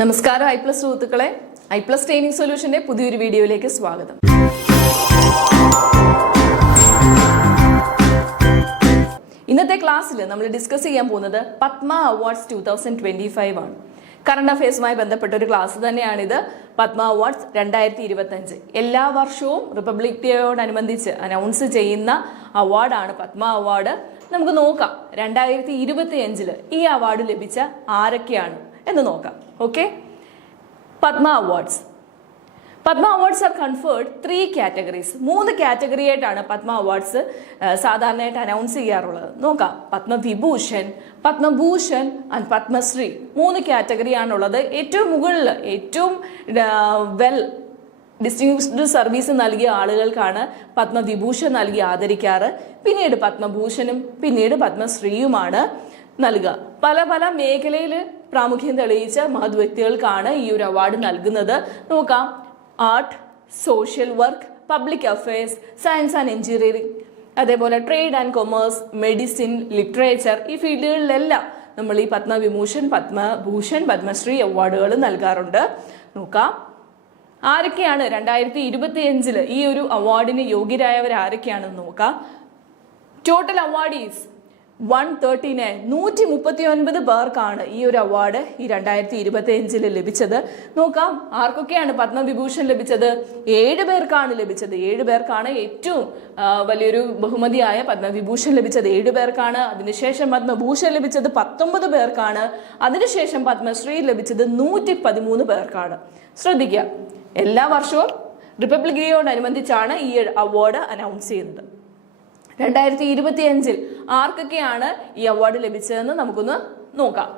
നമസ്കാരം I plus സുഹൃത്തുക്കളെ, I plus training സൊല്യൂഷന്റെ പുതിയൊരു വീഡിയോയിലേക്ക് സ്വാഗതം. ഇന്നത്തെ ക്ലാസ്സിൽ നമ്മൾ ഡിസ്കസ് ചെയ്യാൻ പോകുന്നത് പത്മ അവാർഡ്സ് 2025 ആണ്. കറണ്ട് അഫയേഴ്സുമായി ബന്ധപ്പെട്ട ഒരു ക്ലാസ് തന്നെയാണിത്. പത്മ അവാർഡ്സ് 2025 എല്ലാ വർഷവും റിപ്പബ്ലിക് ഡേയോടനുബന്ധിച്ച് അനൗൺസ് ചെയ്യുന്ന അവാർഡാണ് പത്മ അവാർഡ്. നമുക്ക് നോക്കാം 2025 ഈ അവാർഡ് ലഭിച്ച ആരൊക്കെയാണ് എന്ന് നോക്കാം. Okay, Padma awards are conferred 3 categories. 3 category ആയിട്ടാണ് പത്മ അവാർഡ്സ് സാധാരണയായിട്ട് അനൗൺസ് ചെയ്യാറുള്ളത്. നോക്കാം, പത്മവിഭൂഷൺ, പത്മഭൂഷൺ ആൻഡ് പത്മശ്രീ 3 കാറ്റഗറിയാണുള്ളത്. ഏറ്റവും മുകളിൽ ഏറ്റവും വെൽ ഡിസ്റ്റിങ്ഷ്ഡ് സർവീസ് നൽകിയ ആളുകൾക്കാണ് പത്മവിഭൂഷൺ നൽകി ആദരിക്കാറ്. പിന്നീട് പത്മഭൂഷണും പിന്നീട് പത്മശ്രീയുമാണ് നൽകുക. പല പല മേഖലയിൽ പ്രാമുഖ്യം തെളിയിച്ച മഹത് വ്യക്തികൾക്കാണ് ഈ ഒരു അവാർഡ് നൽകുന്നത്. നോക്കാം, art, social work, public affairs, science and engineering, അതേപോലെ trade and commerce, medicine, literature, ഈ ഫീൽഡുകളിലെല്ലാം നമ്മൾ ഈ പത്മവിഭൂഷൺ, പത്മഭൂഷൺ, പത്മശ്രീ അവാർഡുകൾ നൽകാറുണ്ട്. നോക്കാം, ആരൊക്കെയാണ് 2025 ഈ ഒരു അവാർഡിന് യോഗ്യരായവർ ആരൊക്കെയാണെന്ന് നോക്കാം. ടോട്ടൽ അവാർഡീസ് 139 പേർക്കാണ് ഈ ഒരു അവാർഡ് ഈ 2025 ലഭിച്ചത്. നോക്കാം, ആർക്കൊക്കെയാണ് പത്മവിഭൂഷൺ ലഭിച്ചത്? 7 പേർക്കാണ് ലഭിച്ചത്. 7 പേർക്കാണ് ഏറ്റവും വലിയൊരു ബഹുമതിയായ പത്മവിഭൂഷൺ ലഭിച്ചത്. 7 പേർക്കാണ്. അതിനുശേഷം പത്മഭൂഷൺ ലഭിച്ചത് 19 പേർക്കാണ്. അതിനുശേഷം പത്മശ്രീ ലഭിച്ചത് 113 പേർക്കാണ്. ശ്രദ്ധിക്കുക, എല്ലാ വർഷവും റിപ്പബ്ലിക് ഡേയോടനുബന്ധിച്ചാണ് ഈ അവാർഡ് അനൗൺസ് ചെയ്യുന്നത്. 2025 ആർക്കൊക്കെയാണ് ഈ അവാർഡ് ലഭിച്ചതെന്ന് നമുക്കൊന്ന് നോക്കാം.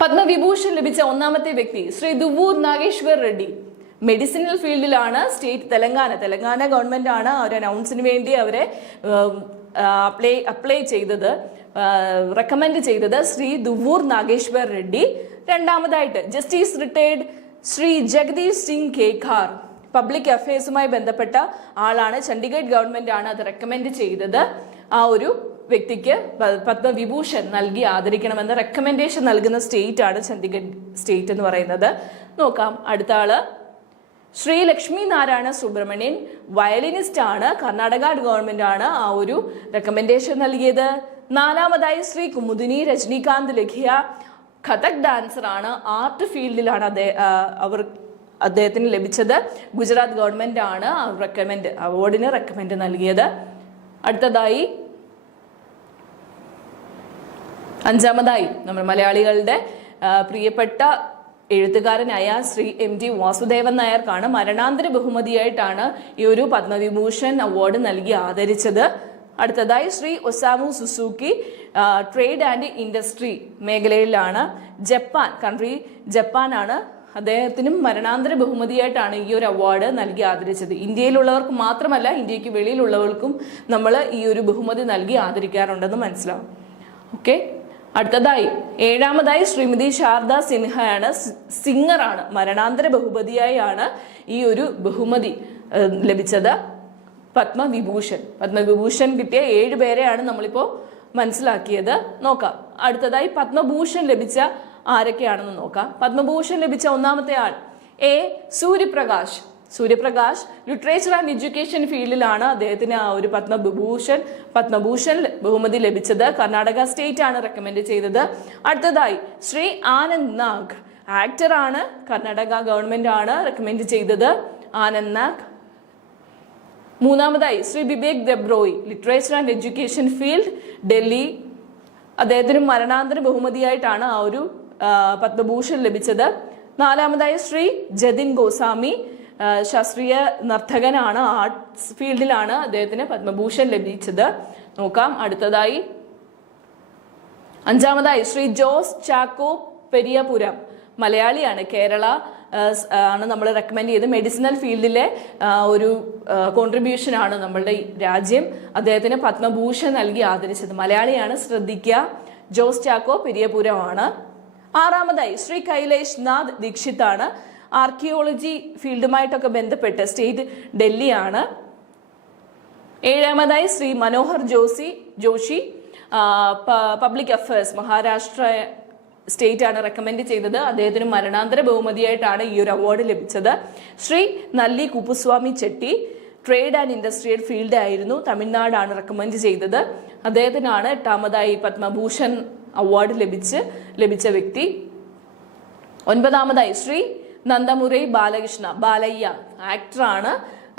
പത്മവിഭൂഷൺ ലഭിച്ച ഒന്നാമത്തെ വ്യക്തി ശ്രീ ദുവൂർ നാഗേശ്വർ റെഡ്ഡി. മെഡിസിനൽ ഫീൽഡിലാണ്. സ്റ്റേറ്റ് തെലങ്കാന ഗവൺമെന്റ് ആണ് ഒരു അനൗൺസിന് വേണ്ടി അവരെ അപ്ലൈ ചെയ്തത്, റെക്കമെൻഡ് ചെയ്തത് ശ്രീ ദുവൂർ നാഗേശ്വർ റെഡ്ഡി. രണ്ടാമതായിട്ട് justice retired Shri Jagdish Singh Khehar. Public അഫയേഴ്സുമായി ബന്ധപ്പെട്ട ആളാണ്. ചണ്ഡീഗഡ് ഗവൺമെന്റ് ആണ് അത് റെക്കമെൻഡ് ചെയ്തത്. ആ ഒരു വ്യക്തിക്ക് പത്മവിഭൂഷൺ നൽകി ആദരിക്കണമെന്ന് റെക്കമെൻഡേഷൻ നൽകുന്ന സ്റ്റേറ്റ് ആണ് ചണ്ഡീഗഡ് സ്റ്റേറ്റ് എന്ന് പറയുന്നത്. നോക്കാം, അടുത്ത ആള് ശ്രീ ലക്ഷ്മി നാരായണ സുബ്രഹ്മണ്യൻ. വയലിനിസ്റ്റ് ആണ്. കർണാടക ഗവൺമെന്റ് ആണ് ആ ഒരു റെക്കമെൻഡേഷൻ നൽകിയത്. നാലാമതായി ശ്രീ കുമുദിനി രജനീകാന്ത് ലഖിയ. കഥക് ഡാൻസർ ആണ്. ആർട്ട് ഫീൽഡിലാണ് അദ്ദേഹത്തിന് ലഭിച്ചത്. ഗുജറാത്ത് ഗവൺമെന്റ് ആണ് അവാർഡിന് റെക്കമെൻഡ് നൽകിയത്. അടുത്തതായി അഞ്ചാമതായി നമ്മൾ മലയാളികളുടെ പ്രിയപ്പെട്ട എഴുത്തുകാരനായ ശ്രീ MT വാസുദേവൻ നായർക്കാണ് മരണാന്തര ബഹുമതിയായിട്ടാണ് ഈ ഒരു പത്മവിഭൂഷൺ അവാർഡ് നൽകി ആദരിച്ചത്. അടുത്തതായി Shri Osamu Suzuki. Trade and industry മേഖലയിലാണ്. ജപ്പാനാണ്. അദ്ദേഹത്തിനും മരണാന്തര ബഹുമതിയായിട്ടാണ് ഈ ഒരു അവാർഡ് നൽകി ആദരിച്ചത്. ഇന്ത്യയിലുള്ളവർക്ക് മാത്രമല്ല, ഇന്ത്യക്ക് വെളിയിലുള്ളവർക്കും നമ്മൾ ഈ ഒരു ബഹുമതി നൽകി ആദരിക്കാറുണ്ടെന്ന് മനസ്സിലാവും. ഓക്കെ, അടുത്തതായി ഏഴാമതായി ശ്രീമതി ശാരദ സിൻഹയാണ്. സിംഗറാണ്. മരണാന്തര ബഹുമതിയായാണ് ഈ ഒരു ബഹുമതി ലഭിച്ചത്. പത്മവിഭൂഷൺ കിട്ടിയ 7 പേരെയാണ് നമ്മളിപ്പോ മനസ്സിലാക്കിയത്. നോക്കാം, അടുത്തതായി പത്മഭൂഷൺ ലഭിച്ച ആരൊക്കെയാണെന്ന് നോക്കാം. പത്മഭൂഷൺ ലഭിച്ച ഒന്നാമത്തെ ആൾ സൂര്യപ്രകാശ് ലിറ്ററേച്ചർ ആൻഡ് എഡ്യൂക്കേഷൻ ഫീൽഡിലാണ് അദ്ദേഹത്തിന് ആ ഒരു പത്മഭൂഷൺ ബഹുമതി ലഭിച്ചത്. കർണാടക സ്റ്റേറ്റ് ആണ് റെക്കമെൻഡ് ചെയ്തത്. അടുത്തതായി ശ്രീ ആനന്ദ് നാഗ്. ആക്ടർ ആണ്. കർണാടക ഗവൺമെന്റ് ആണ് റെക്കമെൻഡ് ചെയ്തത് ആനന്ദ് നാഗ്. മൂന്നാമതായി Shri Vivek Debroy. Literature and education field, Delhi. അദ്ദേഹത്തിന് മരണാന്തര ബഹുമതിയായിട്ടാണ് ആ ഒരു പത്മഭൂഷൺ ലഭിച്ചത്. നാലാമതായി ശ്രീ ജതിൻ ഗോസ്വാമി. ശാസ്ത്രീയ നർത്തകനാണ്. ആർട്സ് ഫീൽഡിലാണ് അദ്ദേഹത്തിന് പത്മഭൂഷൺ ലഭിച്ചത്. നോക്കാം, അടുത്തതായി അഞ്ചാമതായി ശ്രീ ജോസ് ചാക്കോ പെരിയപുരം. മലയാളിയാണ്. കേരള ആണ് നമ്മൾ റെക്കമെൻഡ് ചെയ്ത്. മെഡിസിനൽ ഫീൽഡിലെ ഒരു കോൺട്രിബ്യൂഷൻ ആണ് നമ്മളുടെ രാജ്യം അദ്ദേഹത്തിന് പത്മഭൂഷൺ നൽകി ആദരിച്ചത്. മലയാളിയാണ്, ശ്രദ്ധിക്കുക. ജോസ് ചാക്കോ പെരിയപുരമാണ്. ആറാമതായി ശ്രീ കൈലേഷ് നാഥ് ദീക്ഷിത് ആണ്. ആർക്കിയോളജി ഫീൽഡുമായിട്ടൊക്കെ ബന്ധപ്പെട്ട് സ്റ്റേറ്റ് ഡൽഹിയാണ്. ഏഴാമതായി Shri Manohar Joshi. Public affairs, Maharashtra state ആണ് റെക്കമെൻഡ് ചെയ്തത്. അദ്ദേഹത്തിന് മരണാന്തര ബഹുമതിയായിട്ടാണ് ഈ ഒരു അവാർഡ് ലഭിച്ചത്. Shri Nalli Kuppuswamy Chetty trade and industrial field ആയിരുന്നു, തമിഴ്നാടാണ് റെക്കമെൻഡ് ചെയ്തത്. അദ്ദേഹത്തിനാണ് 8ാമതായി പത്മഭൂഷൺ അവാർഡ് ലഭിച്ച വ്യക്തി. 9ാമതായി ശ്രീ നന്ദമുരൈ ബാലകൃഷ്ണ ബാലയ്യ ആക്ടറാണ്,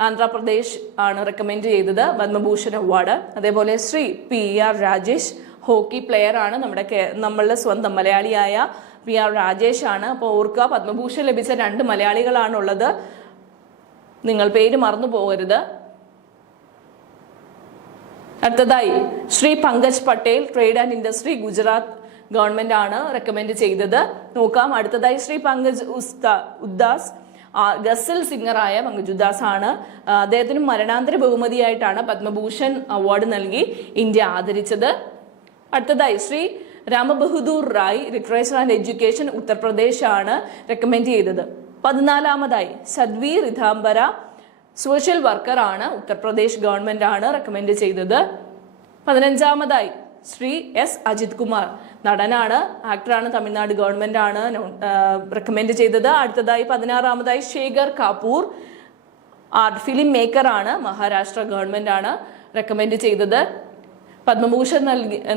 ആന്ധ്രാപ്രദേശ് ആണ് റെക്കമെൻഡ് ചെയ്തത് പത്മഭൂഷൺ അവാർഡ്. അതേപോലെ Shri PR Rajesh hockey player ആണ്, നമ്മളുടെ സ്വന്തം മലയാളിയായ PR രാജേഷ് ആണ്. അപ്പോൾ ഓർക്കുക, പത്മഭൂഷൺ ലഭിച്ച 2 മലയാളികളാണുള്ളത്, നിങ്ങൾ പേര് മറന്നു പോകരുത്. അടുത്തതായി Shri Pankaj Patel trade and industry Gujarat government ആണ് റെക്കമെൻഡ് ചെയ്തത്. നോക്കാം. അടുത്തതായി ശ്രീ പങ്കജ് ഉദ്ദാസ് ഗസൽ സിംഗറായ പങ്കജ് ഉദ്ദാസ് ആണ്. അദ്ദേഹത്തിന് മരണാന്തര ബഹുമതിയായിട്ടാണ് പത്മഭൂഷൺ അവാർഡ് നൽകി ഇന്ത്യ ആദരിച്ചത്. അടുത്തതായി Shri Ram Bahadur Rai literature and education Uttar Pradesh ആണ് റെക്കമെൻഡ് ചെയ്തത്. 14ാമതായി സദ്വി റിഥാംബര സോഷ്യൽ വർക്കർ ആണ്, ഉത്തർപ്രദേശ് ഗവൺമെന്റ് ആണ് റെക്കമെൻഡ് ചെയ്തത്. 15ാമതായി ശ്രീ S അജിത് കുമാർ നടനാണ്, ആക്ടറാണ്, തമിഴ്നാട് ഗവൺമെന്റ് ആണ് റെക്കമെൻഡ് ചെയ്തത്. അടുത്തതായി 16ാമതായി ശേഖർ കാപൂർ ആർട്ട് ഫിലിം മേക്കർ ആണ്, മഹാരാഷ്ട്ര ഗവൺമെന്റ് ആണ് റെക്കമെൻഡ് ചെയ്തത്. പത്മഭൂഷൺ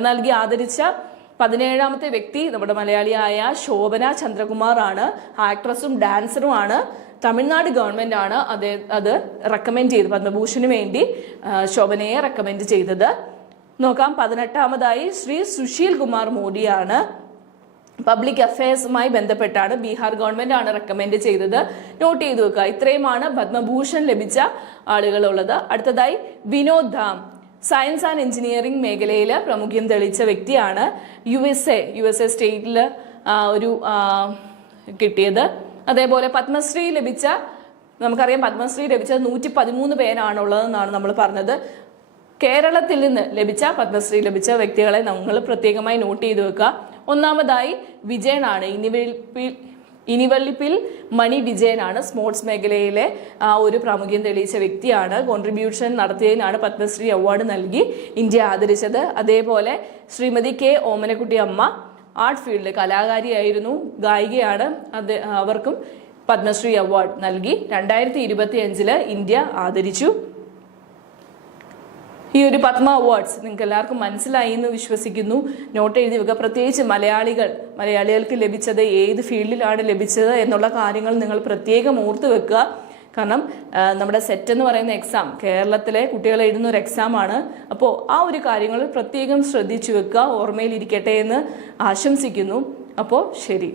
നൽകി ആദരിച്ച 17ാമത്തെ വ്യക്തി നമ്മുടെ മലയാളിയായ ശോഭന ചന്ദ്രകുമാർ ആണ്, ആക്ട്രസും ഡാൻസറും ആണ്, തമിഴ്നാട് ഗവൺമെന്റ് ആണ് അത് റെക്കമെൻഡ് ചെയ്ത് പത്മഭൂഷന് വേണ്ടി ശോഭനയെ റെക്കമെൻഡ് ചെയ്തത്. നോക്കാം. 18ാമതായി ശ്രീ സുശീൽ കുമാർ മോഡിയാണ്, പബ്ലിക് അഫയേഴ്സുമായി ബന്ധപ്പെട്ടാണ്, ബീഹാർ ഗവൺമെന്റ് ആണ് റെക്കമെൻഡ് ചെയ്തത്. നോട്ട് ചെയ്ത് വെക്കുക. ഇത്രയുമാണ് പത്മഭൂഷൺ ലഭിച്ച ആളുകളുള്ളത്. അടുത്തതായി Vinod Dham science and engineering മേഖലയിൽ പ്രമുഖ്യം തെളിയിച്ച വ്യക്തിയാണ്, USA സ്റ്റേറ്റിൽ ഒരു കിട്ടിയത്. അതേപോലെ പത്മശ്രീ ലഭിച്ച, നമുക്കറിയാം പത്മശ്രീ ലഭിച്ചത് 113 പേരാണുള്ളതെന്നാണ് നമ്മൾ പറഞ്ഞത്. കേരളത്തിൽ നിന്ന് ലഭിച്ച പത്മശ്രീ ലഭിച്ച വ്യക്തികളെ നമ്മൾ പ്രത്യേകമായി നോട്ട് ചെയ്ത് വെക്കുക. 1ാമതായി വിജയനാണ്, ഇനിവള്ളിപ്പിൽ മണി വിജയനാണ്, സ്പോർട്സ് മേഖലയിലെ ഒരു പ്രാമുഖ്യം തെളിയിച്ച വ്യക്തിയാണ്. കോൺട്രിബ്യൂഷൻ നടത്തിയതിനാണ് പത്മശ്രീ അവാർഡ് നൽകി ഇന്ത്യ ആദരിച്ചത്. അതേപോലെ ശ്രീമതി K ഓമനക്കുട്ടി അമ്മ ആർട്ട് ഫീൽഡ് കലാകാരിയായിരുന്നു, ഗായികയാണ്, അവർക്കും പത്മശ്രീ അവാർഡ് നൽകി 2025 ഇന്ത്യ ആദരിച്ചു. ഈ ഒരു പത്മ അവാർഡ്സ് നിങ്ങൾക്ക് എല്ലാവർക്കും മനസ്സിലായി എന്ന് വിശ്വസിക്കുന്നു. നോട്ട് എഴുതി വെക്കുക. പ്രത്യേകിച്ച് മലയാളികൾക്ക് ലഭിച്ചത് ഏത് ഫീൽഡിലാണ് ലഭിച്ചത് എന്നുള്ള കാര്യങ്ങൾ നിങ്ങൾ പ്രത്യേകം ഓർത്ത് വെക്കുക. കാരണം നമ്മുടെ സെറ്റ് എന്ന് പറയുന്ന എക്സാം കേരളത്തിലെ കുട്ടികൾ എഴുതുന്ന ഒരു എക്സാമാണ്. അപ്പോൾ ആ ഒരു കാര്യങ്ങൾ പ്രത്യേകം ശ്രദ്ധിച്ചു വെക്കുക, ഓർമ്മയിലിരിക്കട്ടെ എന്ന് ആശംസിക്കുന്നു. അപ്പോൾ ശരി.